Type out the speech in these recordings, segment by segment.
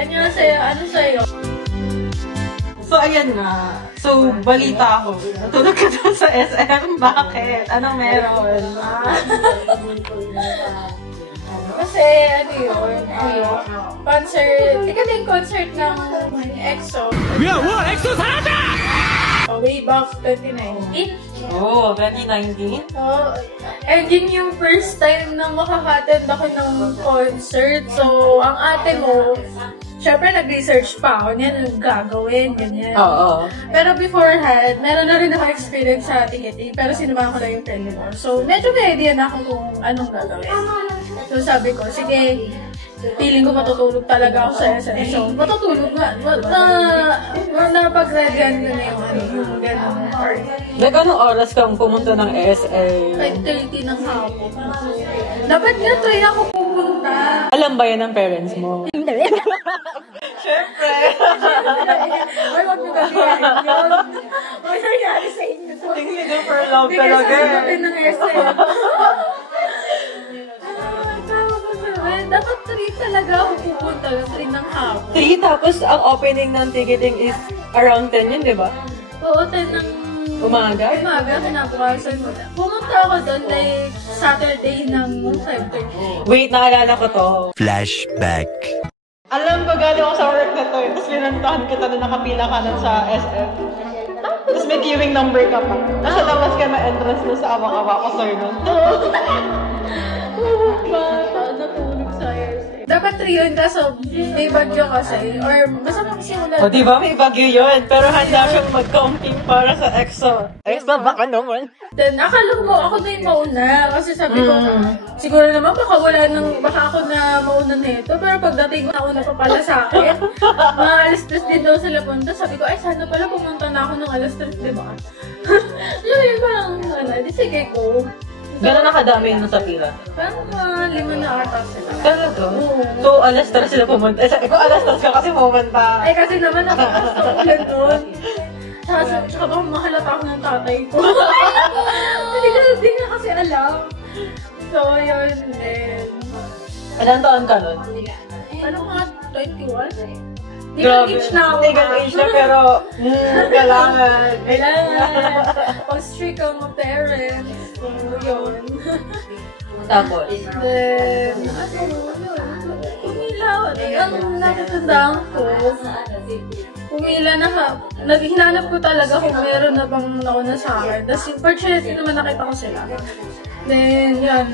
Ano sa'yo? So, ayan nga. So, balita ko. Natulog ka doon sa SM. Bakit? Anong meron? Kasi, ano yun? Concert. Ika din concert ng EXO. Yeah, what? EXO sarata! Way back 2019. Oh, 2019? And yun yung first time na makaka-attend ako ng concert. So, ang ate mo, syempre nag-research pa ako niyan, anong gagawin, ganyan. Oo. Pero beforehand, meron na rin ako experience sa ticketing, pero sinamahan ko lang yung friend mo. So, medyo may idea na ako kung anong gagawin. So, sabi ko, sige, feeling ko matutulog talaga ako sa SM. So, matutulog nga. Napag-readyan ko na yung gano'ng part. Like, anong oras kang pumunta ng SM? 5:30 ng hapon. Dapat nga try ako pupunta. Alam ba yan ng parents mo? Hindi. Siyempre! Ay, wag nyo gabihin yun. Huwag nangyari sa inyo. Hindi super love Hindi kasi talaga. sabi ng SM. Dapat 3 talaga ako pupunta. 3 ng hapon. 3, tapos ang opening ng ticketing is around 10 yun, di ba? Oo, 10 ng Umaga? umaga, kinabukasan. Pumunta ako doon like Saturday ng 5:30. Wait, naalala ko to. Flashback. Alam ba galing ako sa work na to eh. Tapos linantahan kita na nakapila ka lang sa SF. Tapos may queuing number ka pa. Nasa labas ka na entrance na sa awak-awak ko sa'yo nun. Bata, natulog sa SF. Dapat 3 yun, kaso may bagyo kasi. Or basta magsimula. O diba may bagyo yun? Pero handa siyang mag-camping para sa EXO. EXO baka naman. Then, akala mo, ako na yung mauna. Kasi sabi ko, siguro naman baka ako na mauna nito. Pero pagdating ko, nauna pa pala sa akin. Mga alas 3 din daw sila punta. Sabi ko, ay, sana pala pumunta na ako ng alas 3, diba? Yun, parang, di sige ko. Gano'n nakadami yun sa pila? Parang 5 na ata sila. Talaga? Oo. So, alas 3 sila pumunta. Sabi ko, alas 3 ka kasi pumunta. Ay, kasi naman nakakasta ko yan doon. Tsaka baka mahalata ako ng tatay ko. Hindi niya kasi alam. So, yun din. Ilang taon ka nun? Ano nga, 21? Grabe. Legal age na ako. Legal age na pero, kailangan. Pag-strict ang mga parents. So, yun. Tapos? Then, umilaw. Ang nakatandaan ko, hinanap ko talaga kung meron na bang nauna sa akin. Tapos yung opportunity naman nakita ko sila. Then, yun,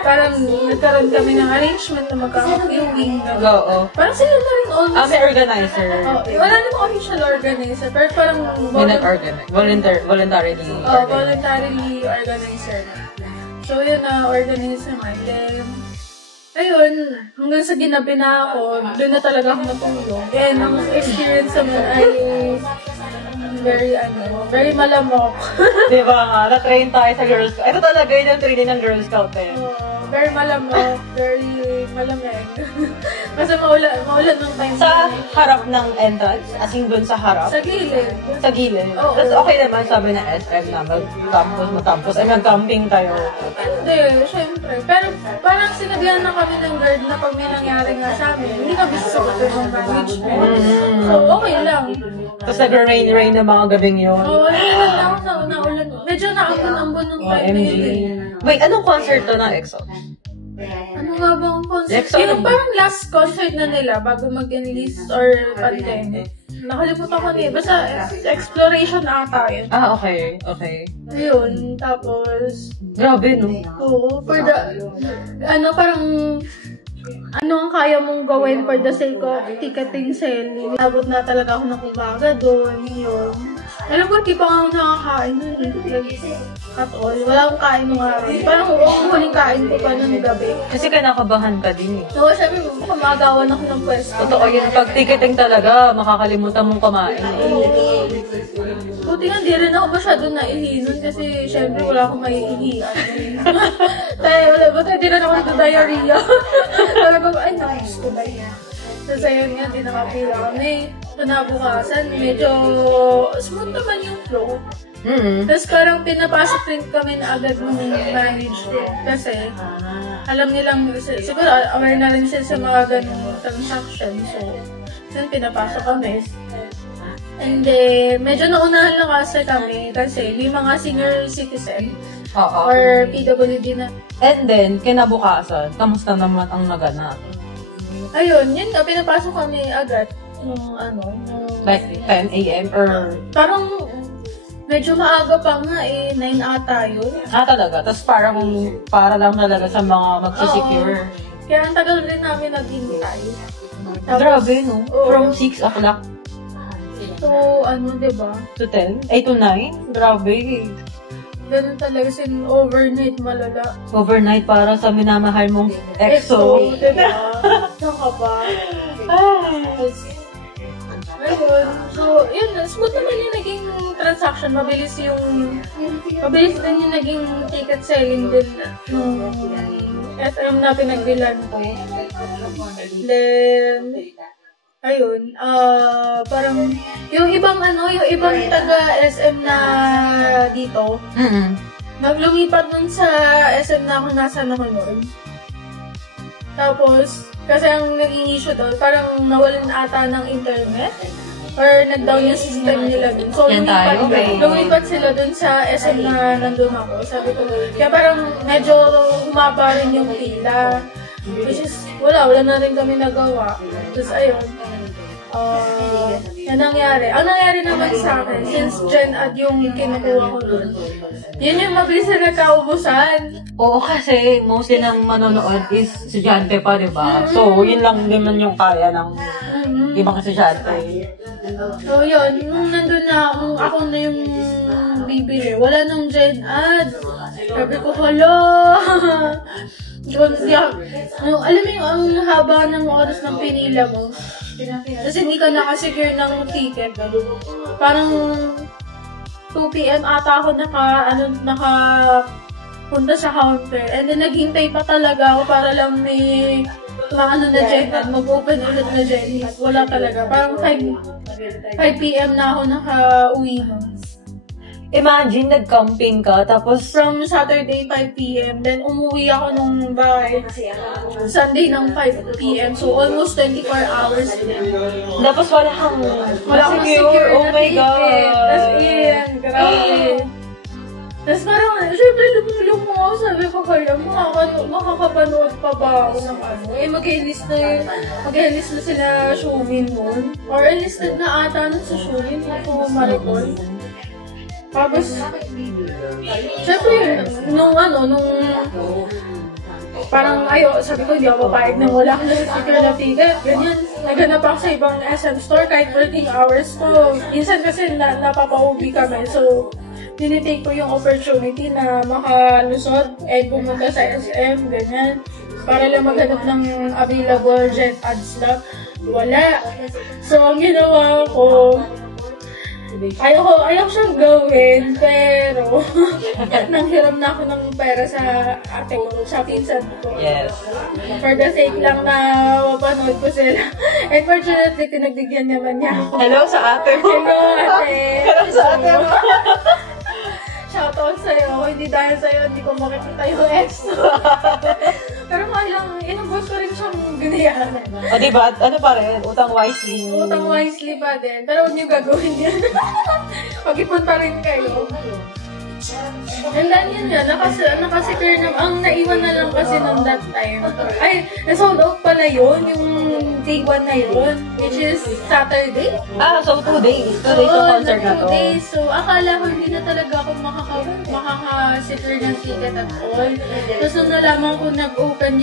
parang nagkaroon kami ng arrangement na magkaka-viewing. Oo. Parang sila na rin almost. May organizer. Wala namang official organizer, pero parang voluntarily. Voluntarily organizer. So, yun na, organizer nga. Then, ayun, hanggang sa ginabi na ako, doon na talaga ako natulog. And ang experience naman ay very malamok. Diba nga, na-train tayo sa Girl Scout. Ito talaga yun yung training ng Girl Scout eh. Very malamok, very malamig. Kasi maulan ng time. Sa harap ng entrance, as in dun sa harap? Sa gilid. Sa gilid? Oo. Tapos okay naman sabi ng SM na mag-campus, ay mag-camping tayo. Hindi, syempre. Pero parang sinabihan na kami ng guard na pag may nangyari nga sa amin, hindi kami sasagutin ng management. So, okay lang. Tapos nag-rain na mga gabing yun. Oo, wala lang ako naulan. Medyo naambon-ambon ng time na yun eh. Wait, anong concert to ng EXO? Ano nga bang concert? EXO Yung parang last concert na nila bago mag-enlist or pandemic. Nakalimutan ko niya. Basta exploration ata yun. Okay. Ayun, tapos... Grabe, no? Oo, for the... parang... Ano ang kaya mong gawin for the sake of ticketing selling? Nabot na talaga ako ng umaga doon, yun. Alam ko, di pa ako nakakain doon. At all. Wala akong kain nung araw. Parang ang huling kain ko pa nung gabi. Kasi kinakabahan ka din eh. So, sabi mo, kumagawan ako ng pwesto. Totoo yun. Pag ticketing talaga, makakalimutan mong kumain eh. Buti nga, di rin ako masyado naihinon kasi syempre wala akong maiihian. Buti di rin ako nagda-diarrhea. Sabi ko, ay, nakis ko ba yan? Tapos ayun nga, di nakapila kami. Kinabukasan, medyo smooth naman yung flow. Tapos parang pinapasok rin kami na agad ng management kasi alam nilang, siguro aware na rin sila sa mga ganong transaction. So, Then, pinapasok kami. And then, medyo naunahan lang kami kasi may mga senior citizen Oo. or PWD na. And then, kinabukasan, kamusta naman ang naganap? Ayun, yun nga, pinapasok kami agad. Nung Like 10 a.m. or... Parang, medyo maaga pa nga 9 ata yun. Talaga? Tapos parang para lang talaga sa mga magsisecure. Kaya ang tagal rin namin naghintay. Grabe, no? Oo. From 6 o'clock So, diba? to 10? Ay, to 9? Grabe. Ganun talaga overnight malala. Overnight para sa minamahal mong EXO. Diba? Saan ka ba? Ayun. So, yun. Smooth naman yung naging transaction. Mabilis din yung naging ticket selling din nung SM na pinagbilan ko. Then, ayun, parang, yung ibang taga-SM na dito, naglumipat nun sa SM na ako nasa noon. Tapos, kasi ang naging issue doon, parang nawalan ata ng internet or nag-down yung system nila dun. So, lumipat sila dun sa SM na nandun ako. Sabi ko, kaya parang medyo humaba rin yung pila. Which is, wala na rin kami nagawa. Tapos, ayun. Yan nangyari. Ang nangyari naman sa akin, since Gen Ad yung kinukuha ko dun, yun yung mabilis na nagkaubusan. Oo, kasi mostly ng manonood is estudyante pa, di ba? So, yun lang naman yung kaya ng ibang estudyante. So, yun. Nung nandun na, ako na yung bibili, wala nang Gen Ad. Sabi ko, hala! Alam mo yung ang haba ng oras ng pinila mo. Kasi hindi ka nakasecure ng ticket. Parang 2 p.m. ata ako nakapunta sa counter. And then naghintay pa talaga ako para lang may na Gen Ad, mag-open ulit na Gen Ad. Wala talaga. Parang 5 p.m. na ako naka-uwi nun. Imagine, nag-camping ka, tapos... From Saturday, 5 p.m. Then, umuwi ako nung bahay. Sunday ng 5 p.m. So, almost 24 hours. Tapos wala kang secure Oh my God! As in, grabe. Tapos parang, syempre, lumulong mo ako. Sabi ko, kaya makakapanood pa ba ako ng mag-enlist na sila Shumin nun. Or enlisted na ata nun sa Shumin. Ako maricol. Tapos, syempre, parang sabi ko, hindi ako papayag na wala akong secure na ticket. Ganyan, naganap ako sa ibang SM store kahit working hours ko. Minsan kasi napapa-uwi kami. So, tinitake ko yung opportunity na makalusot and pumunta sa SM, ganyan. Para lang maghanap ng available Gen Ad slot. Wala. So, ang ginawa ko, ayaw siyang gawin, pero nanghiram na ako ng pera sa ate ko, sa pinsan ko. Yes. For the sake lang na mapanood ko sila. And fortunately, pinagbigyan naman niya ako. Hello sa ate mo. Hello, ate. Hello sa ate mo. Shoutout sa'yo. Hindi dahil sa'yo, hindi ko makikita yung ex. Pero ilang boss ko rin siyang ganayan. O diba, ano pa rin? Utang wisely. Utang wisely pa din. Pero huwag niyo gagawin yan. Pag-ipon pa rin kayo. And then yun nga, nakasecure na, ang naiwan na lang kasi nung that time. Ay, nasold out pala yun, yung day 1 na yun, which is Saturday. So 2 days. 2 days ng concert na to. 2 days. So, akala ko hindi na talaga ako makaka-secure ng ticket at all. Tapos nung nalaman ko nag-open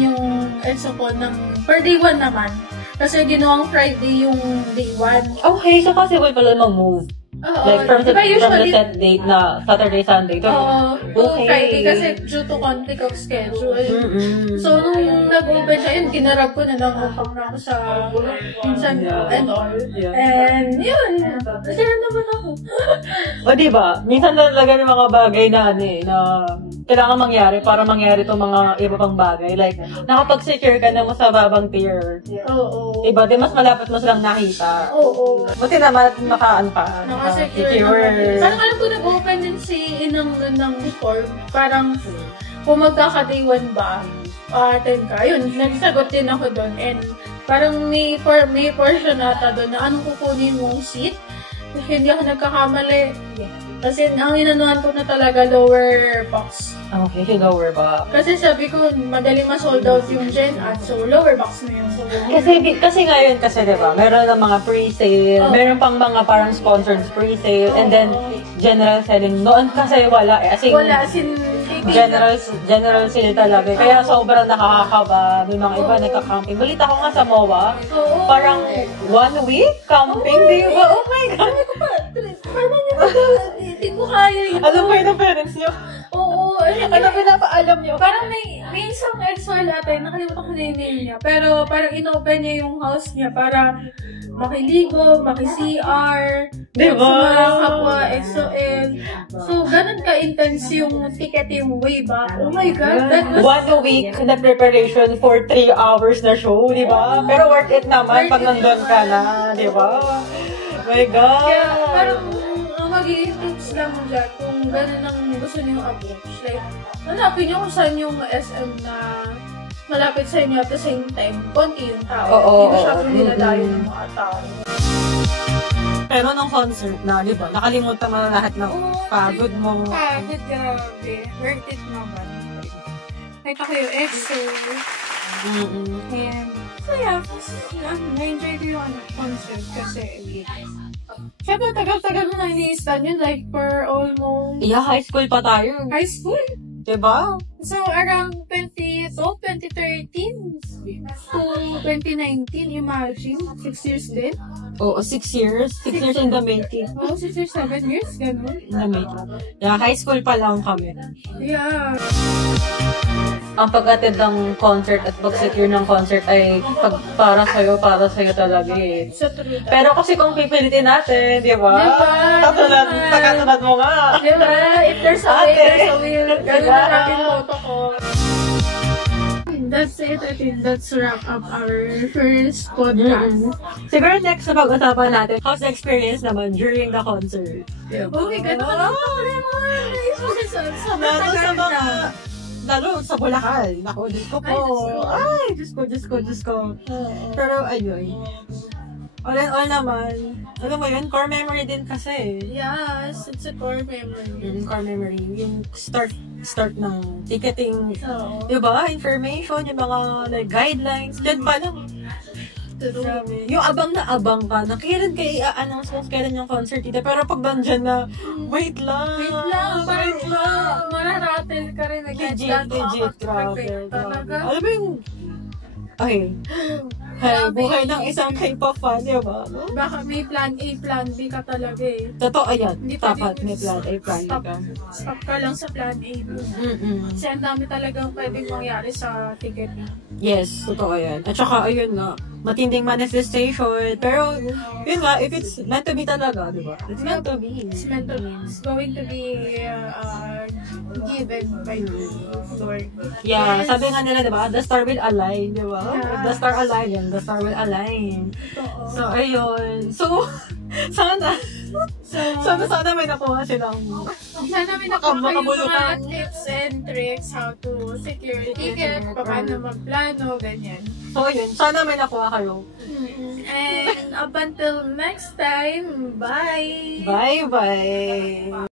yung EXO ko ng, per day 1 naman. Kasi ginawang Friday yung day 1. Okay, so possible pala mag-move. Like from the set date na Saturday, Sunday. Okay. Friday kasi due to conflict of schedule. So, nung nag-open siya, yun, kinarap ko na lang ako sa minsan and all. And yun, kasi naman ako. O diba, minsan talaga ng mga bagay na kailangan mangyari para mangyari itong mga iba pang bagay. Like, nakapag-secure ka na mo sa babang tier. Oo. Diba, di mas malapit mo silang nakita. Oo. Buti naman nakaan pa. Secure. Parang alam ko nag-open din si Inang ng form. Parang kung magkaka-day 1 ba, attend ka. Yun, nagsagot din ako doon. And Parang may portion ata doon na anong kukunin mong seat. Kasi hindi ako nagkakamali. Kasi ang inanuhan ko na talaga lower box. Okay, lower box. Kasi sabi ko, madaling ma-sold out yung Gen at so lower box na yung sold out. Kasi ngayon kasi, di ba, meron ng mga pre-sale, meron pang mga parang sponsored pre-sale, and then general selling. Noon kasi wala eh. As in, Wala, general sale talaga. Kaya sobrang nakakakaba. May mga iba nagka-camping. Balita ko nga sa MOA, parang 1 week camping, di ba? Oh my God! Parang hindi ko kaya yun. Alam mo yun ng parents niyo? Oo. Ano pinapaalam niyo? Parang may isang ex-wall ate, nakalimutan ko na yung name niya. Pero parang in-open niya yung house niya para makiligo, maki-CR, Diba? sa mga kapwa XOL. So, ganun ka-intense yung ticketing way back. Oh my God, that was 1 week na preparation for 3 hours na show, di ba? Pero worth it naman pag nandun ka na, di ba? Oh my God! Kaya parang ang magiging tips lang dyan kung ganun ang gusto niyo approach. Like, hanapin niyo kung saan yung SM na malapit sa inyo at the same time, konti yung tao. Hindi masyadong niladayo ng mga tao. Pero nung concert na, di ba, nakalimutan mo na lahat ng pagod mo. Pagod, grabe. Worth it naman. Kahit ako yung EXO. And, so yeah, na-enjoy ko yung concert kasi, syempre, tagal-tagal mo na iniistan yun, like, for almost Yeah, high school pa tayo. high school. Diba? So, around 2013 to 2019, imagine, 6 years din. Oo, 6 years. 6 years in the making. Oh, 6 or 7 years, ganun. In the making. Yeah, high school pa lang kami. Yeah. Ang pag-attend ng concert at pag-secure ng concert ay para sa'yo talaga eh. Sa true. Pero kasi kung pipilitin natin, di ba? Diba? Katulad mo nga. Diba? If there's a way, there's a will. Ganun na natin moto ko. That's it. I think that's wrap up our first podcast. Siguro next na pag-usapan natin, how's the experience naman during the concert? Oh my God, naman Lalo sa mga, lalo sa Bulacan. Naku, Diyos ko po. Ay, Diyos ko. Pero ayun. All in all naman, alam mo yun, core memory din kasi. Yes, it's a core memory. Core memory. Yung start ng ticketing, So, diba? Information, yung mga like, guidelines. Diyan pa lang. Yung abang na abang ka na kailan kayo i-announce kung kailan yung concert dito. Pero pag nandyan na, wait lang. parang mararatel ka rin. Legit, grabe. Talaga. Alam mo yung, buhay ng isang K-pop fan, di ba? No? Baka may plan A, plan B ka talaga eh. Totoo yan. Hindi Dapat pwede may plan A, plan B ka. Stop ka lang sa plan A. Kasi ang dami talagang pwedeng mangyari sa ticket. Yes, totoo yan. At saka, ayun nga, matinding manifestation. Pero, yun nga, if it's meant to be talaga, di ba? It's meant to be. It's meant to be. It's going to be given by the Lord. Yeah, Yes. sabi nga nila, di ba? The star will align, di ba? Yeah. The star align, yan. The star will align. Totoo. So, ayun. So, sana may nakuha silang Sana may nakuha kayo mga makabulukan. tips and tricks how to secure ticket, paano magplano, ganyan. So, yun. Sana may nakuha kayo. And up until next time, bye! Bye-bye!